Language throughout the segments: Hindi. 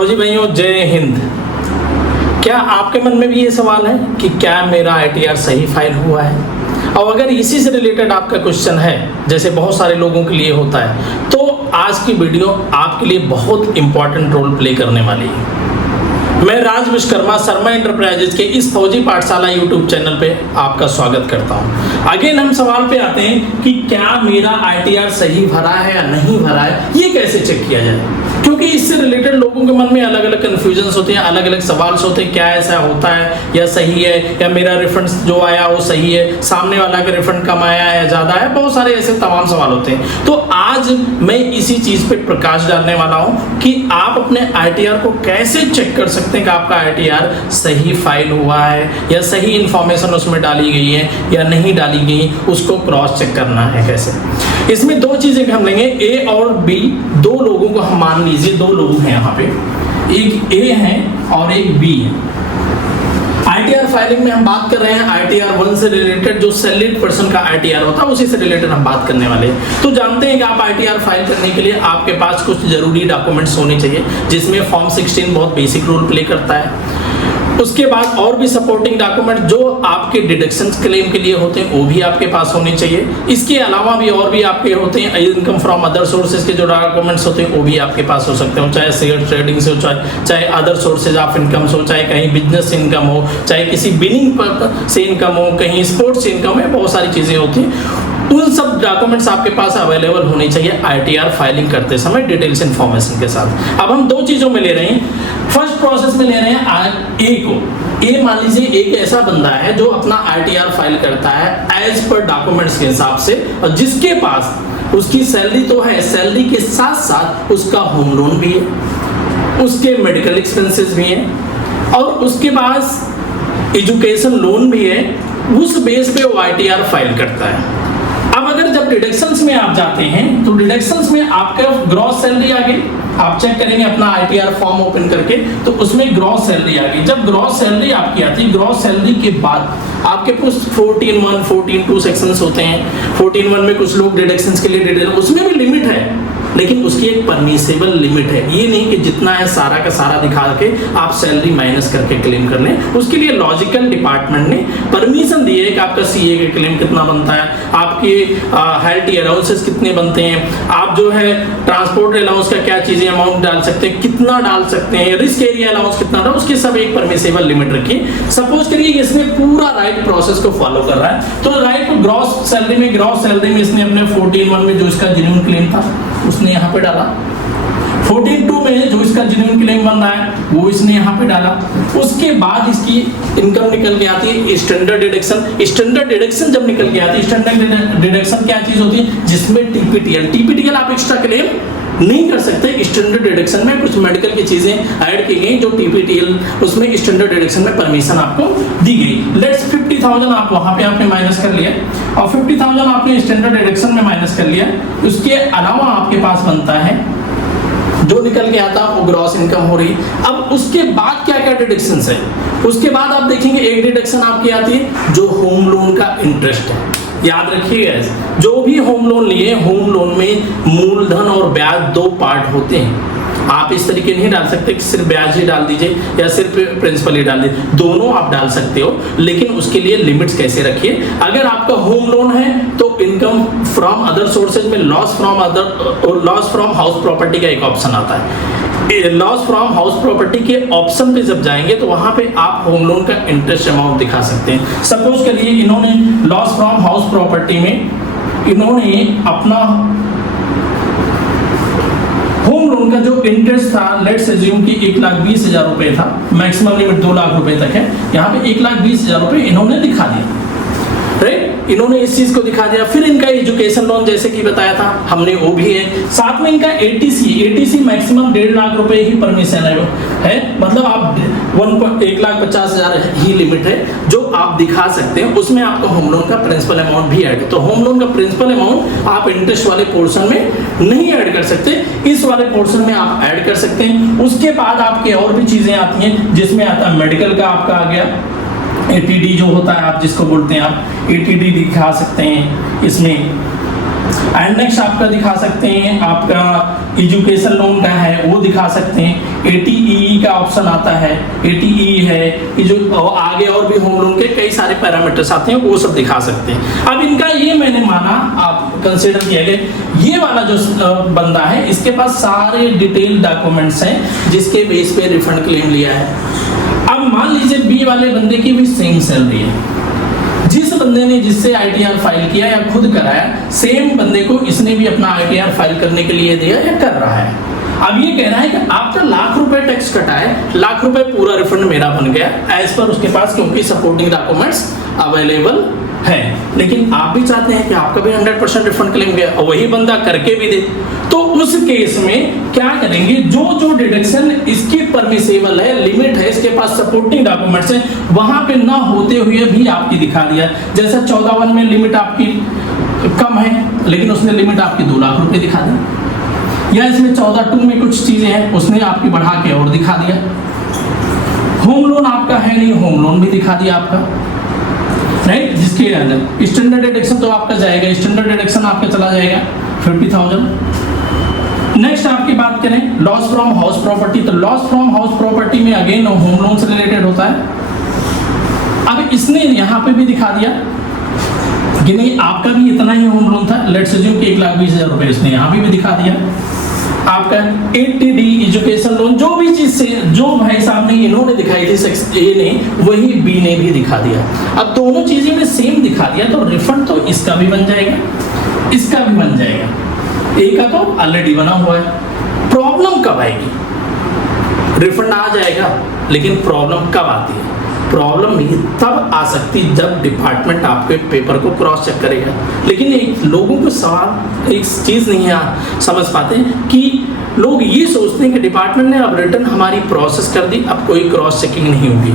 फौजी भाइयों, जय हिंद। क्या आपके मन में भी ये सवाल है कि क्या मेरा ITR सही फाइल हुआ है? और अगर इसी से रिलेटेड आपका क्वेश्चन है, जैसे बहुत सारे लोगों के लिए होता है, तो आज की वीडियो आपके लिए बहुत इंपॉर्टेंट रोल प्ले करने वाली है। मैं राज विश्वकर्मा शर्मा एंटरप्राइजेज के इस फौजी पाठशाला यूट्यूब चैनल पे आपका स्वागत करता हूं। अगेन हम सवाल पे आते हैं कि क्या मेरा ITR सही भरा है या नहीं भरा है, ये कैसे चेक किया जाए? क्योंकि इससे रिलेटेड लोगों के मन में अलग अलग कन्फ्यूजन्स होते हैं, अलग अलग सवाल होते हैं। क्या ऐसा होता है या सही है, या मेरा रिफंड जो आया वो सही है, सामने वाला का रिफंड कम आया है या ज़्यादा है, बहुत सारे ऐसे तमाम सवाल होते हैं। तो आज मैं इसी चीज़ पे प्रकाश डालने वाला हूँ कि आप अपने ITR को कैसे चेक कर सकते हैं कि आपका ITR सही फाइल हुआ है या सही इंफॉर्मेशन उसमें डाली गई है या नहीं डाली गई, उसको क्रॉस चेक करना है कैसे। इसमें दो चीजें हम लेंगे, A और B। दो लोगों को हम मान लीजिए, दो लोग हैं यहाँ पे, एक A है और एक B है। ITR फाइलिंग में हम बात कर रहे हैं ITR 1 से रिलेटेड, जो सैलरीड पर्सन का ITR होता है उसी से रिलेटेड हम बात करने वाले हैं। तो जानते हैं कि आप ITR फाइल करने के लिए आपके पास कुछ जरूरी डॉक्यूमेंट्स होने चाहिए, जिसमें फॉर्म 16 बहुत बेसिक रोल प्ले करता है। उसके बाद और भी सपोर्टिंग डॉक्यूमेंट जो आपके डिडक्शन क्लेम के लिए होते हैं वो भी आपके पास होने चाहिए। इसके अलावा भी और भी आपके होते हैं इनकम फ्रॉम अदर सोर्सेज के जो डॉक्यूमेंट्स होते हैं वो भी आपके पास हो सकते हो, चाहे शेयर ट्रेडिंग से हो, चाहे अदर सोर्सेज ऑफ इनकम हो, चाहे कहीं बिजनेस इनकम हो, चाहे किसी बिनिंग से इनकम हो, कहीं स्पोर्ट्स इनकम है, बहुत सारी चीज़ें होती हैं। उन सब डॉक्यूमेंट्स आपके पास अवेलेबल होने चाहिए ITR फाइलिंग करते समय डिटेल्स इन्फॉर्मेशन के साथ। अब हम दो चीज़ों में ले रहे हैं। फर्स्ट प्रोसेस में ले रहे हैं A को। A मान लीजिए एक ऐसा बंदा है जो अपना ITR फाइल करता है एज पर डॉक्यूमेंट्स के हिसाब से, और जिसके पास उसकी सैलरी तो है, सैलरी के साथ साथ उसका होम लोन भी है, उसके मेडिकल एक्सपेंसेस भी हैं और उसके पास एजुकेशन लोन भी है। उस बेस पे वो ITR फाइल करता है। अब अगर जब डिडक्शंस में आप जाते हैं तो डिडक्शंस में आपका ग्रॉस सैलरी आ गई, आप चेक करेंगे अपना ITR फॉर्म ओपन करके, तो उसमें ग्रॉस सैलरी आ गई। जब ग्रॉस सैलरी आपकी आती है, ग्रॉस सैलरी के बाद आपके पास 14(1), 14(2) सेक्शंस होते हैं। 14(1) में कुछ लोग डिडक्शंस के लिए डिडक्शन, उसमें भी लिमिट है, लेकिन उसकी एक परमिसेबल लिमिट है। ये नहीं कि जितना है सारा का सारा दिखा के आप सैलरी माइनस करके क्लेम कर लें। उसके लिए लॉजिकल डिपार्टमेंट ने परमिशन दी है कि आपका CA का क्लेम कितना बनता है, आपके हेल्थ अलाउंसेस कितने बनते हैं, आप जो है ट्रांसपोर्ट अलाउंस का क्या चीजें अमाउंट डाल सकते हैं, कितना डाल सकते हैं, रिस्क एरिया अलाउंस कितना डाल, उसके सब एक परमिसेबल लिमिट रखिए। सपोज करिए कि इसने पूरा राइट प्रोसेस को फॉलो कर रहा है, तो राइट ग्रॉस सैलरी में इसने अपने 14(1) में जो इसका जेन्युइन क्लेम था उसने यहाँ पे डाला, 14(2) में जो इसका जेन्युइन क्लेम बन रहा है वो इसने यहाँ पे डाला। उसके बाद इसकी इनकम निकल के आती है स्टैंडर्ड डिडक्शन। स्टैंडर्ड डिडक्शन जब निकल के आती है, स्टैंडर्ड डिडक्शन क्या चीज होती है, जिसमें TPTL आप एक्स्ट्रा क्लेम नहीं कर सकते। स्टैंडर्ड डिडक्शन में कुछ मेडिकल की चीजें ऐड की गई जो TPTL उसमें स्टैंडर्ड डिडक्शन में परमिशन आपको दी गई। लेट्स 50,000 आप वहां पे आपने माइनस कर लिया और 50,000 आपने स्टैंडर्ड डिडक्शन में माइनस कर लिया। उसके अलावा आपके पास बनता है जो निकल के आता वो ग्रॉस इनकम हो रही। अब उसके बाद क्या क्या डिडक्शंस है, उसके बाद आप देखेंगे एक डिडक्शन आपकी आती है जो होम लोन का इंटरेस्ट है। याद रखिएगा, जो भी होम लोन लिए, होम लोन में मूलधन और ब्याज दो पार्ट होते हैं। आप इस तरीके नहीं डाल सकते कि सिर्फ ब्याज ही डाल दीजिए या सिर्फ प्रिंसिपल ही डाल दीजिए, दोनों आप डाल सकते हो, लेकिन उसके लिए लिमिट्स कैसे रखिए। अगर आपका होम लोन है तो इनकम फ्रॉम अदर सोर्सेज में लॉस फ्रॉम हाउस प्रॉपर्टी का एक ऑप्शन आता है। लॉस फ्रॉम हाउस प्रॉपर्टी के ऑप्शन पे जब जाएंगे तो वहां पे आप होम लोन का इंटरेस्ट अमाउंट दिखा सकते हैं। सपोज करिए इन्होंने लॉस फ्रॉम हाउस प्रॉपर्टी में इन्होंने अपना होम लोन का जो इंटरेस्ट था, लेट्स अज्यूम कि 1,20,000 रुपए था, मैक्सिमम लिमिट 2 लाख रुपए तक है, यहाँ पे 1,20,000 रुपए इन्होंने दिखा दिया, राइट। इन्होंने इस चीज को दिखा दिया। फिर इनका एजुकेशन लोन जैसे कि बताया था हमने वो भी है, साथ में इनका ATC मैक्सिमम 1.5 लाख रुपए ही परमिशन है, मतलब आप 1,50,000 ही लिमिट है जो आप दिखा सकते हैं। उसमें आपको होम लोन का प्रिंसिपल अमाउंट भी ऐड है, तो होम लोन का प्रिंसिपल अमाउंट आप इंटरेस्ट वाले पोर्शन में नहीं ऐड कर सकते, इस वाले पोर्शन में आप ऐड कर सकते हैं। उसके बाद आपके और भी चीजें आती हैं, जिसमें आता है मेडिकल का आपका आ गया, ATD जो होता है आप जिसको बोलते हैं, आप ATD दिखा सकते हैं इसमें। एंड नेक्स्ट आपका दिखा सकते हैं, आपका एजुकेशन लोन का है वो दिखा सकते हैं, ATE का ऑप्शन आता है, 80E है, ये जो आगे और भी होम लोन के कई सारे पैरामीटर्स आते हैं वो सब दिखा सकते हैं। अब इनका ये मैंने माना आप कंसिडर किया गया, ये वाला जो बंदा है इसके पास सारे डिटेल डॉक्यूमेंट्स हैं जिसके बेस पे रिफंड क्लेम लिया है। अब मान लीजिए बी वाले बंदे की भी सेम सैलरी है, जिस बंदे ने जिससे ITR फाइल किया या खुद कराया, सेम बंदे को इसने भी अपना ITR फाइल करने के लिए दिया या कर रहा है। अब ये कह रहा है कि आपका लाख रुपए टैक्स कटा है, लाख रुपए पूरा रिफंड मेरा बन गया एज पर उसके पास, क्योंकि सपोर्टिंग डॉक्यूमेंट्स अवेलेबल है। लेकिन आप भी चाहते हैं कि आपका भी 100% रिफंड क्लेम गया और वही बंदा करके भी दे, तो उस केस में क्या करेंगे, जो जो डिडक्शन इसकी परमिसेबल है, लिमिट है, इसके पास सपोर्टिंग डॉक्यूमेंट्स है, वहां पे ना होते हुए भी आपकी दिखा दिया। जैसा 14(1) में लिमिट आपकी कम है लेकिन उसने लिमिट आपकी 2 लाख रुपए दिखा दी, या इसमें 14(2) में कुछ चीजें हैं उसने आपकी बढ़ा के और दिखा दिया। होम लोन आपका है नहीं, होम लोन भी दिखा दिया आपका, राइट। जिसके अंदर स्टैंडर्ड डिडक्शन तो आपका जाएगा, स्टैंडर्ड डिडक्शन आपका चला जाएगा 50,000। नेक्स्ट आपकी बात करें लॉस फ्रॉम हाउस प्रॉपर्टी, तो लॉस फ्रॉम हाउस प्रॉपर्टी में अगेन होम लोन से रिलेटेड होता है। अब इसने यहाँ पे भी दिखा दिया कि नहीं आपका भी इतना ही होम लोन था, लेट्स अज्यूम कि 1,20,000 रुपए, इसने यहाँ भी दिखा दिया। आपका 80D एजुकेशन लोन, जो भी चीज से जो भाई साहब ने इन्होंने दिखाई थी ए ने, वही बी ने भी दिखा दिया। अब दोनों चीजें में सेम दिखा दिया तो रिफंड तो इसका भी बन जाएगा, इसका भी बन जाएगा, ए का तो ऑलरेडी बना हुआ है। प्रॉब्लम कब आएगी? रिफंड आ जाएगा लेकिन प्रॉब्लम कब आती है? प्रॉब्लम ये तब आ सकती जब डिपार्टमेंट आपके पेपर को क्रॉस चेक करेगा। लेकिन एक लोगों को सवाल एक चीज नहीं समझ पाते कि लोग ये सोचते हैं कि डिपार्टमेंट ने अब रिटर्न हमारी प्रोसेस कर दी, अब कोई क्रॉस चेकिंग नहीं होगी।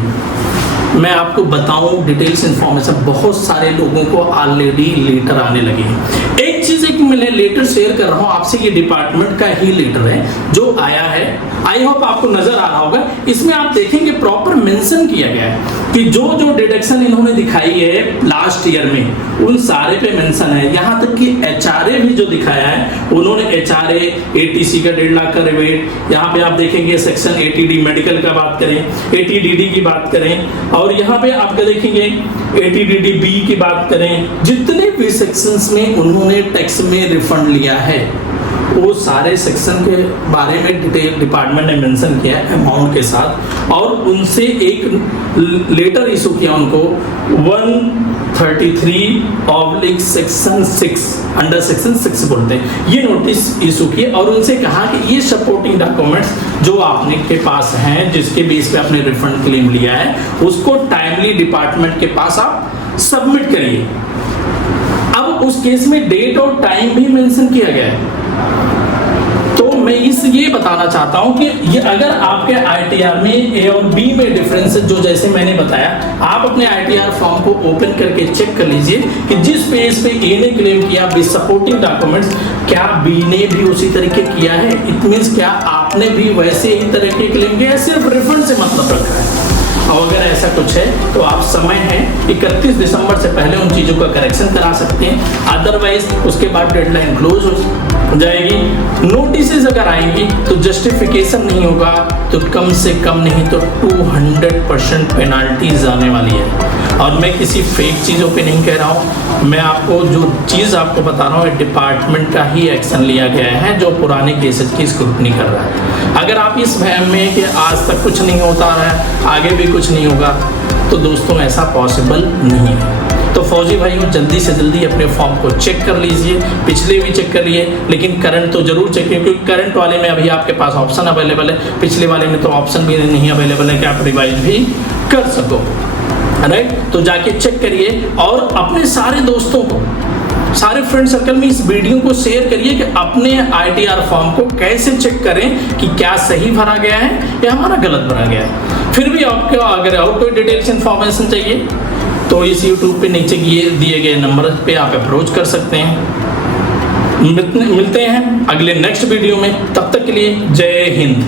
मैं आपको बताऊं डिटेल्स इंफॉर्मेशन, बहुत सारे लोगों को ऑलरेडी लेटर आने लगे हैं। एक चीज एक मैं लेटर शेयर कर रहा हूं आपसे, ये डिपार्टमेंट का ही लेटर है जो आया है, आई होप आपको नजर आ रहा होगा। इसमें आप देखेंगे प्रॉपर मेंशन किया गया है कि जो जो डिडक्शन इन्होंने दिखाई है लास्ट ईयर में उन सारे पे मेंशन है। यहाँ तक कि HRA भी जो दिखाया है उन्होंने HRA ATC का 1.5 लाख का रिबेट, यहाँ पे आप देखेंगे सेक्शन 80D मेडिकल का बात करें, 80DD की बात करें, और यहाँ पे आप देखेंगे 80DD-B की बात करें, जितने भी सेक्शंस में उन्होंने टैक्स में रिफंड लिया है वो सारे सेक्शन के बारे में डिटेल डिपार्टमेंट ने मेंशन किया है अमाउंट के साथ, और उनसे एक लेटर इशू किया उनको 133 सेक्शन 6 अंडर सेक्शन 6 बोलते हैं, ये नोटिस इशू किए और उनसे कहा कि ये सपोर्टिंग डॉक्यूमेंट्स जो आपने के पास हैं जिसके बेस पे आपने रिफंड क्लेम लिया है उसको टाइमली डिपार्टमेंट के पास आप सबमिट करिए। अब उस केस में डेट और टाइम भी मेंशन किया गया है। तो मैं ये बताना चाहता हूं कि ये अगर आपके ITR में ए और बी में डिफरेंस जो जैसे मैंने बताया, आप अपने ITR फॉर्म को ओपन करके चेक कर लीजिए कि जिस पेज पे ए ने क्लेम किया विद सपोर्टिंग डॉक्यूमेंट्स, क्या बी ने भी उसी तरीके किया है? इट मींस क्या आपने भी वैसे ही तरह के क्लेम किया, सिर्फ रिफंड से मतलब रखा है? और अगर ऐसा कुछ है तो आप समय है 31 दिसंबर से पहले उन चीज़ों का करेक्शन करा सकते हैं, अदरवाइज उसके बाद डेडलाइन क्लोज हो जाएगी। नोटिसेज अगर आएंगी तो जस्टिफिकेशन नहीं होगा तो कम से कम नहीं तो 200% पेनाल्टीज आने वाली है। और मैं किसी फेक चीज़ों पे नहीं कह रहा हूँ, मैं आपको जो चीज़ आपको बता रहा हूँ डिपार्टमेंट का ही एक्शन लिया गया है जो पुराने केसेस की स्क्रूटनी कर रहा है। अगर आप इस वहम में कि आज तक कुछ नहीं होता रहा है आगे भी कुछ नहीं होगा, तो दोस्तों ऐसा पॉसिबल नहीं है। तो फौजी भाइयों जल्दी से जल्दी अपने फॉर्म को चेक कर लीजिए, पिछले भी चेक कर लिए लेकिन करंट तो जरूर चेक कीजिए, क्योंकि करंट वाले में अभी आपके पास ऑप्शन अवेलेबल है, पिछले वाले में तो ऑप्शन भी नहीं अवेलेबल है कि आप रिवाइज भी कर सको, राइट। तो जाके चेक करिए और अपने सारे दोस्तों को, सारे फ्रेंड सर्कल में इस वीडियो को शेयर करिए कि अपने ITR फॉर्म को कैसे चेक करें कि क्या सही भरा गया है या हमारा गलत भरा गया है। फिर भी आपको अगर और कोई डिटेल्स इंफॉर्मेशन चाहिए तो इस YouTube पे नीचे दिए गए नंबर पे आप अप्रोच कर सकते हैं। मिलते हैं अगले नेक्स्ट वीडियो में, तब तक के लिए जय हिंद।